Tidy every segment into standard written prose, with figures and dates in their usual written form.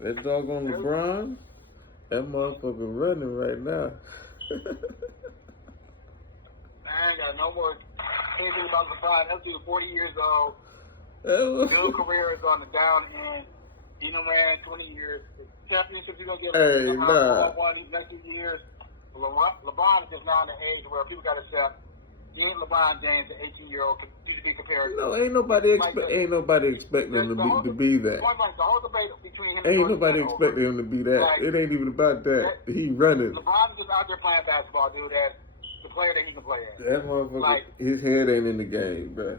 That doggone LeBron, that motherfucker running right now. I ain't got no more anything about LeBron. That dude 40 years old. Dude career is on the down end. You know, man, 20 years. Championships you're going to get one these next 2 years. LeBron is just now in the age where people got to accept he ain't LeBron James, an 18-year-old, to be compared. No, ain't nobody expecting him to be that. The whole debate between him ain't nobody expecting him to be that. Like, it ain't even about that. He running. LeBron is just out there playing basketball, dude. That's the player that he can play at. That motherfucker, like, his head ain't in the game, bro.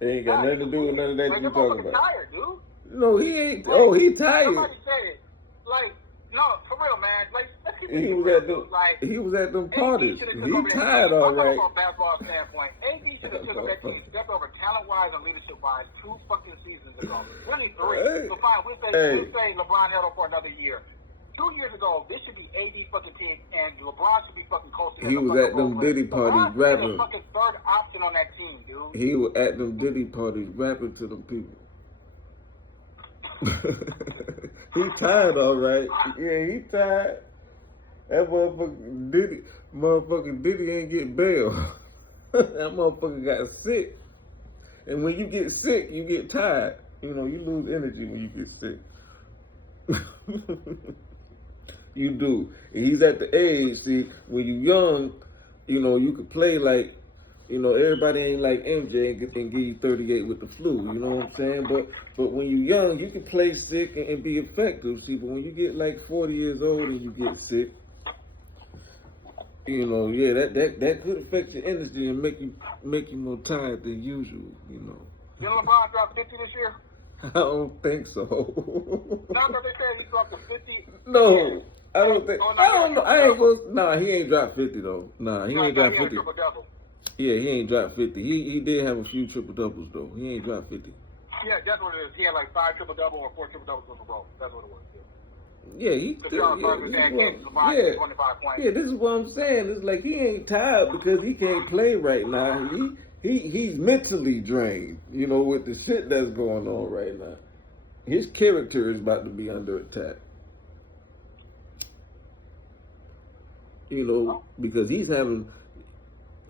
It ain't got nothing to do with none of that you talking about. Tired, dude. No, he ain't. Oh, he tired. Somebody said, like, no, for real, man. Like, he was at them parties. He tired, all right. From a basketball standpoint, AD should have took that team step over talent-wise and leadership-wise 2 fucking seasons ago. Really 3. Hey. So fine, we'll say LeBron held on for another year. 2 years ago, this should be AD fucking team, and LeBron should be fucking coaching. He was at them Diddy parties rapping. LeBron fucking third option on that team, dude. He was at them Diddy parties rapping to them people. He tired, all right. Yeah, he tired. That motherfucking Diddy ain't get bail. That motherfucker got sick. And when you get sick, you get tired. You know, you lose energy when you get sick. You do. And he's at the age, see, when you young, you know, you could play like, you know, everybody ain't like MJ and give you 38 with the flu, you know what I'm saying? But when you young, you can play sick and be effective, see, but when you get like 40 years old and you get sick, you know, yeah, that could affect your energy and make you more tired than usual, you know. Did LeBron drop 50 this year? I don't think so. No, they said he dropped to 50. No, I don't think. I don't know. I ain't supposed. Nah, he ain't dropped 50 though. Nah, he ain't dropped 50. Yeah, he ain't dropped 50. He did have a few triple doubles though. He ain't dropped 50. Yeah, that's what it is. He had like 5 triple double or 4 triple doubles in a row. That's what it was. Yeah, he still. Yeah, this is what I'm saying. It's like he ain't tired because he can't play right now. He's mentally drained, you know, with the shit that's going on right now. His character is about to be under attack. You know, because he's having,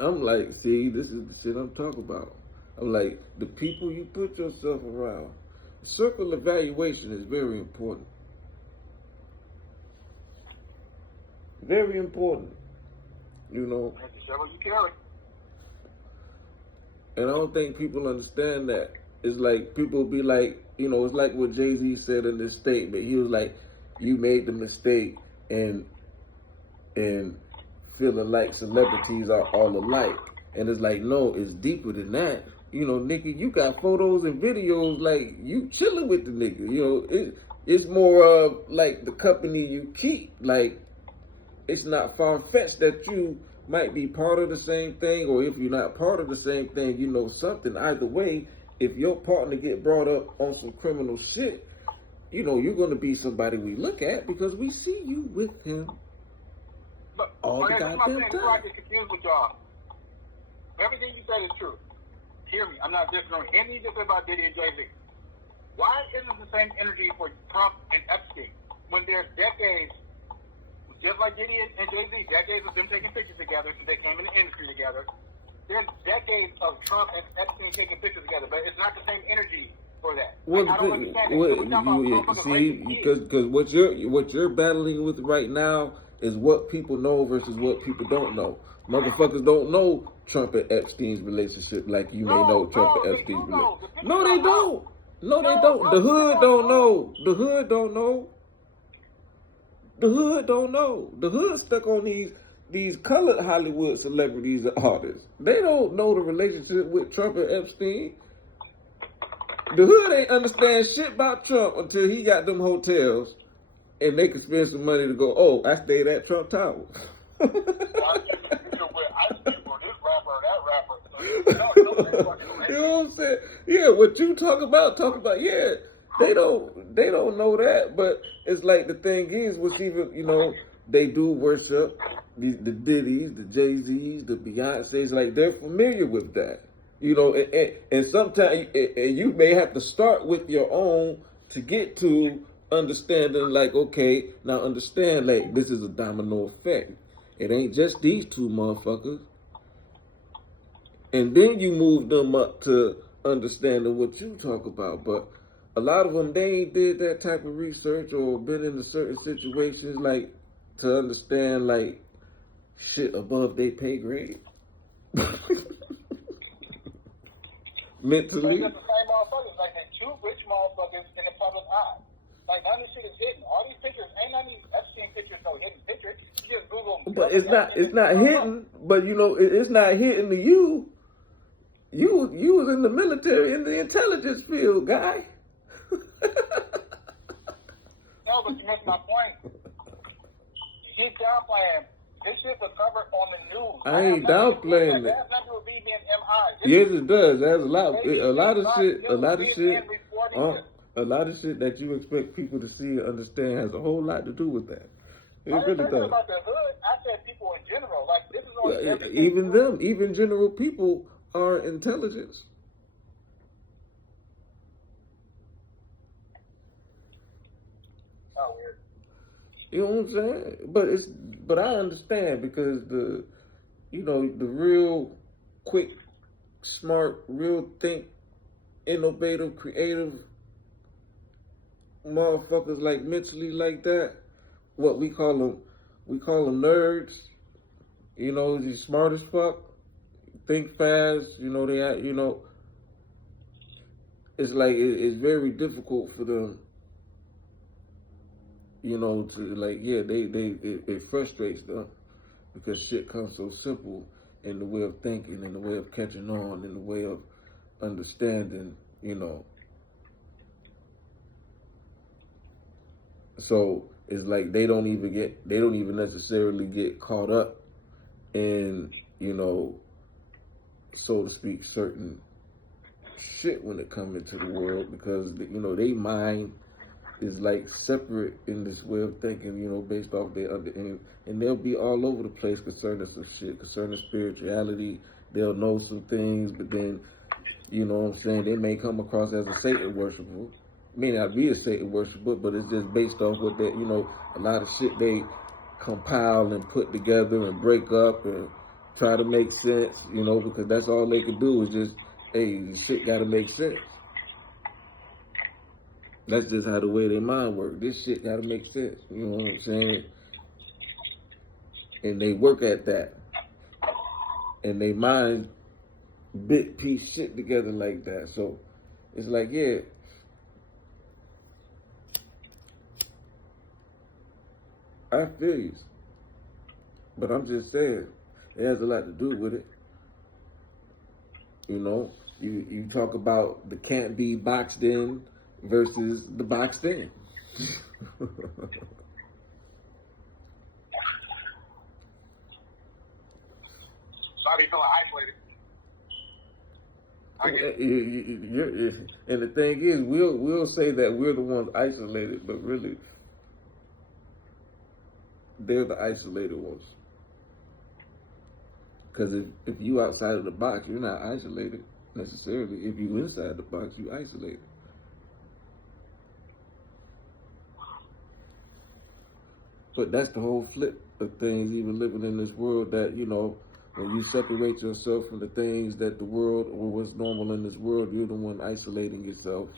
I'm like, see, this is the shit I'm talking about. I'm like, the people you put yourself around, circle evaluation is very important. Very important. You know. That's the shovel you carry. And I don't think people understand that. It's like, people be like, you know, it's like what Jay-Z said in this statement. He was like, you made the mistake and feeling like celebrities are all alike. And it's like, no, it's deeper than that. You know, nigga, you got photos and videos like you chilling with the nigga. You know, it's more of like the company you keep. Like, it's not far-fetched that you might be part of the same thing, or if you're not part of the same thing, you know something. Either way, if your partner get brought up on some criminal shit, you know, you're going to be somebody we look at because we see you with him all the goddamn time. I get confused with y'all. Everything you said is true. Hear me. I'm not disagreeing. Anything you just said about Diddy and Jay-Z. Why isn't the same energy for Trump and Epstein when there's decades? Just like Diddy and Jay-Z, decades of them taking pictures together since they came in the industry together. There's decades of Trump and Epstein taking pictures together, but it's not the same energy for that. Well, like, I don't understand see, because what you're battling with right now is what people know versus what people don't know. Motherfuckers don't know Trump and Epstein's relationship like you may know Trump and Epstein's relationship. No, they don't. No, they don't. The hood don't know. The hood don't know. The hood don't know. The hood stuck on these colored Hollywood celebrities and artists. They don't know the relationship with Trump and Epstein. The hood ain't understand shit about Trump until he got them hotels and they could spend some money to go, oh, I stayed at Trump Tower. You know what I'm saying? Yeah, what you talk about, yeah. They don't know that, but it's like the thing is, what's even, you know, they do worship the Diddy's, the Jay-Z's, the Beyonce's, like they're familiar with that, you know, and sometimes and you may have to start with your own to get to understanding like, okay, now understand like this is a domino effect. It ain't just these two motherfuckers. And then you move them up to understanding what you talk about. But a lot of them, they ain't did that type of research or been in certain situations like to understand like shit above their pay grade. Mentally. But it's the same motherfuckers, like the two rich motherfuckers in the public eye. Like none of this shit is hidden. All these pictures, ain't none of these Epstein pictures no hidden pictures. You just Google. But it's not hidden. But you know, it's not hidden to you. You was in the military, in the intelligence field, guy. No, but you missed my point. You keep downplaying. This shit was covered on the news. I ain't downplaying it. That has nothing to do with me being MI. Yes, it does. There's a lot of shit that you expect people to see and understand has a whole lot to do with that. It really does. About the hood, I said people in general. Like this is only even general people are intelligence. Oh, weird. You know what I'm saying? But I understand because the real quick, smart, real think, innovative, creative motherfuckers like mentally like that, what we call them nerds. You know, they're smart as fuck, think fast. You know it's like it's very difficult for them. You know, to like, it frustrates them because shit comes so simple in the way of thinking, in the way of catching on, in the way of understanding, you know. So it's like they don't even necessarily get caught up in, you know, so to speak, certain shit when it comes into the world because, you know, they mind is like separate in this way of thinking, you know, based off their other, and they'll be all over the place concerning some shit, concerning spirituality. They'll know some things, but then, you know what I'm saying, they may come across as a Satan worshiper. May not be a Satan worshiper, but it's just based off what that, you know, a lot of shit they compile and put together and break up and try to make sense, you know, because that's all they can do is just, hey, this shit gotta make sense. That's just how the way their mind works. This shit gotta make sense. You know what I'm saying? And they work at that. And they mind bit piece shit together like that. So it's like, yeah. I feel you. But I'm just saying, it has a lot to do with it. You know, you talk about the can't be boxed in versus the boxed in. So I be feeling isolated. And the thing is, we'll say that we're the ones isolated, but really, they're the isolated ones. Because if you outside of the box, you're not isolated necessarily. If you inside the box, you isolated. But that's the whole flip of things, even living in this world, that, you know, when you separate yourself from the things that the world, or what's normal in this world, you're the one isolating yourself.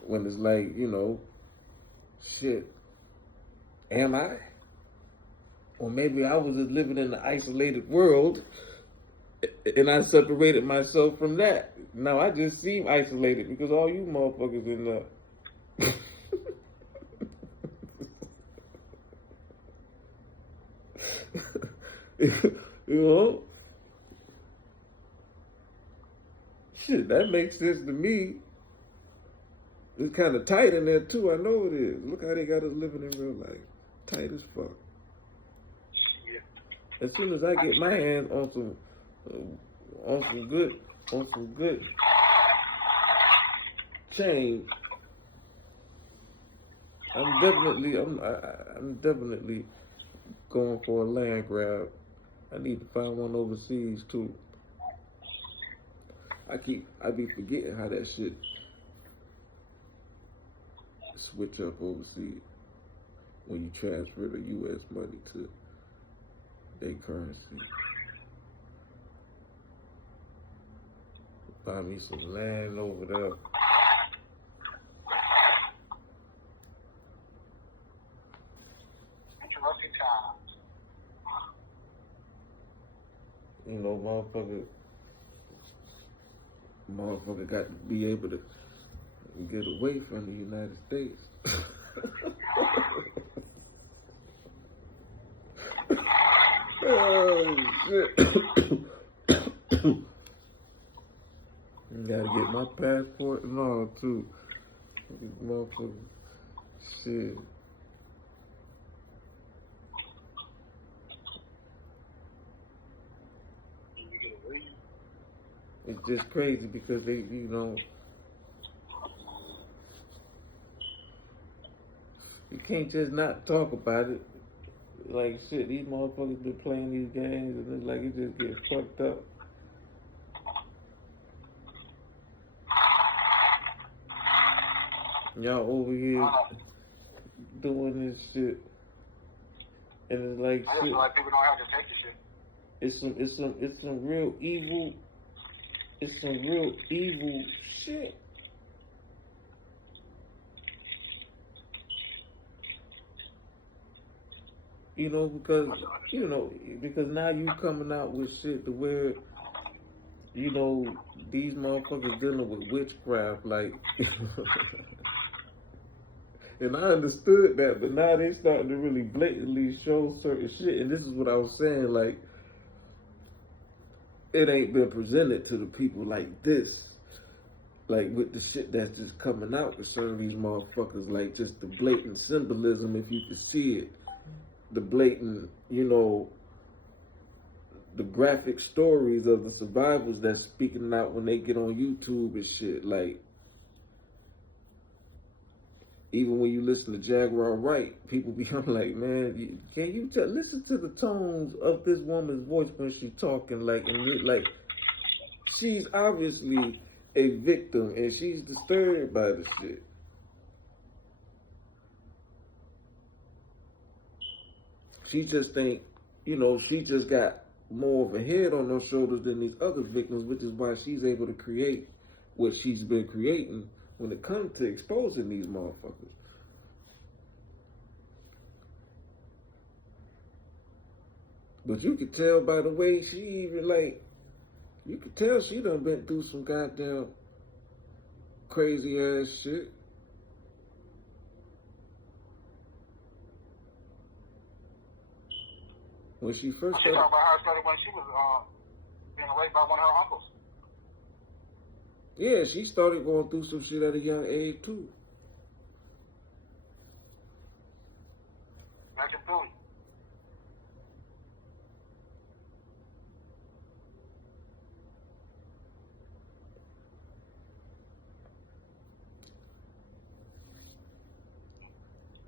When it's like, you know, shit, am I? Or maybe I was just living in an isolated world and I separated myself from that. Now I just seem isolated because all you motherfuckers in there. You know? Shit, that makes sense to me. It's kind of tight in there too. I know it is. Look how they got us living in real life. Tight as fuck. As soon as I get my hands on some good change, I'm definitely going for a land grab. I need to find one overseas too. I be forgetting how that shit switch up overseas when you transfer the U.S. money to their currency. Buy me some land over there. Interesting times. You know, motherfucker got to be able to get away from the United States. Oh, shit. Gotta get my passport and all, too. These motherfuckers. Shit. It's just crazy because they, you know, you can't just not talk about it. Like, shit, these motherfuckers been playing these games and it's like it just gets fucked up. Y'all over here doing this shit. And it's like, I just shit. feel like people don't have to take the shit. It's some real evil. It's some real evil shit. You know, because now you coming out with shit to where, you know, these motherfuckers dealing with witchcraft, like, and I understood that, but now they starting to really blatantly show certain shit, and this is what I was saying, like, it ain't been presented to the people like this, like with the shit that's just coming out concerning these motherfuckers, like just the blatant symbolism, if you can see it, the blatant, you know, the graphic stories of the survivors that's speaking out when they get on YouTube and shit, like, even when you listen to Jaguar Wright, people be like, man, can you listen to the tones of this woman's voice when she's talking, like, and like, she's obviously a victim and she's disturbed by the shit. She just think, you know, she just got more of a head on her shoulders than these other victims, which is why she's able to create what she's been creating when it comes to exposing these motherfuckers. But you could tell by the way she even, like, you could tell she done been through some goddamn crazy ass shit. When she first She talked about how it started when she was being raped by one of her uncles. Yeah, she started going through some shit at a young age too. Back in Philly.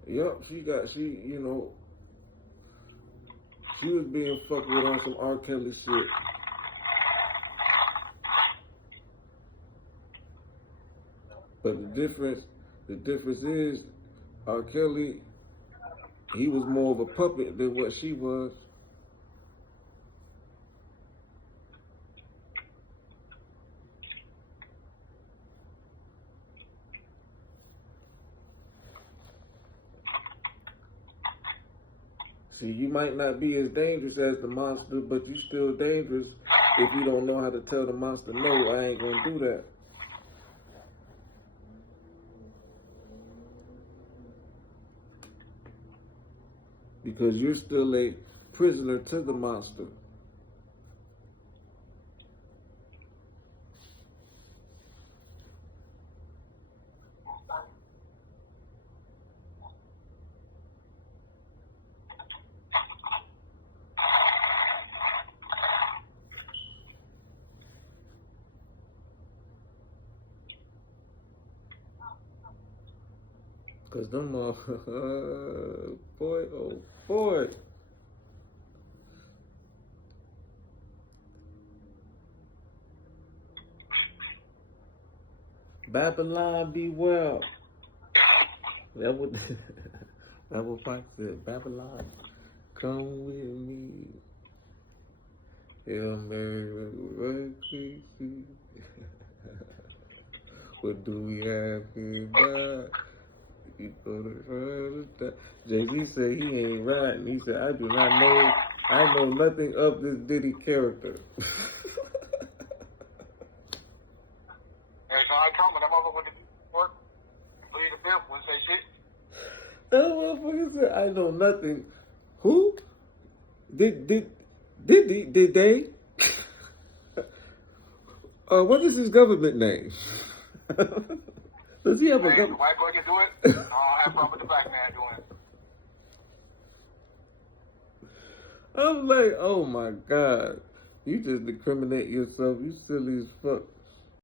Yup, you know, she was being fucked with on some R. Kelly shit. But the difference is, R. Kelly, he was more of a puppet than what she was. See, you might not be as dangerous as the monster, but you still dangerous if you don't know how to tell the monster, no, I ain't gonna do that. Because you're still a prisoner to the monster. Cause them boy, oh boy. Babylon be well. That what that what Fox said. Babylon, come with me. Hail Mary, what crazy. What do we have to die? You go to first. Jay-Z said he ain't riding. He said, I know nothing of this Diddy character. Every time I come, when that motherfucker went to work, plead the fifth, wouldn't say shit. That motherfucker said, I know nothing. Who? Did they? What is his government name? Does he have a Hey, the government? white boy can do it. I don't have a problem with the black man doing it. I'm like, oh my God. You just incriminate yourself. You silly as fuck.